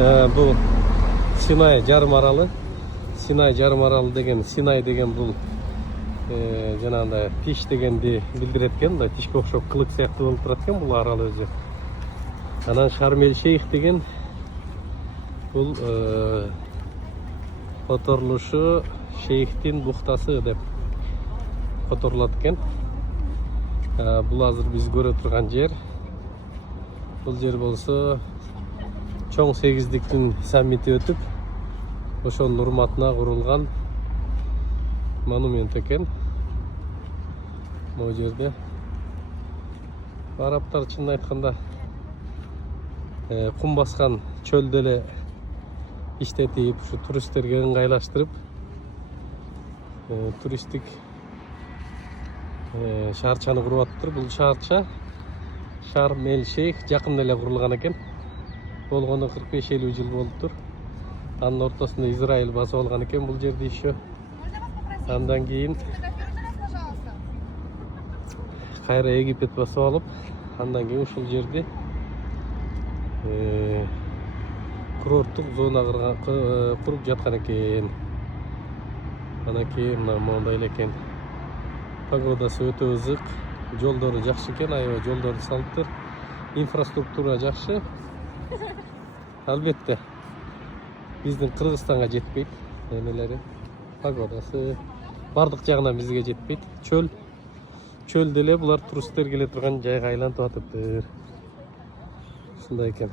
Бұл Синай жарым аралы. Синай жарым аралы деген, Синай деген бұл жанагындай тиш дегенди билдирет экен, да тишке окшоп кылык сыяктуу болуп турат экен бул арал өзү. Анан Шарм эль Шейх деген бұл которулушу Шейхтин бухтасы деп которулат экен. Бұл азыр биз көрө турган жер. Бұл жер болсо чоң сегиздиктин саммити өтүп, ошонун урматына курулган монумент экен. Бул жерде арабтар чынын айтканда кум баскан чөлдө эле иштетип, ушу туристтерге ыңгайлаштырып, туристтик шаарчаны куруп атыптыр. Бул шаарча Шарм эль Шейх жакында эле курулган экен. Болгону 45-50 жыл болуптур. Анын ортосунда Израиль басып алган экен бул жерди еще. Андан кийин кайра Египет басып алып, андан кийин ушул жерди курорттук зона куруп жаткан экен. Анакейин моундай эле экен. Погодасы өтө ызык, жолдору жакшы экен, аябай жолдорду салыптыр. Инфраструктура жакшы. Албетте биздин Кыргызстанга жетпейт эмелери. Погодасы бардык жагынан бизге жетпейт. Чөл деле булар туристтер келе турган жайга айланып атыптыр. Ушундай экен.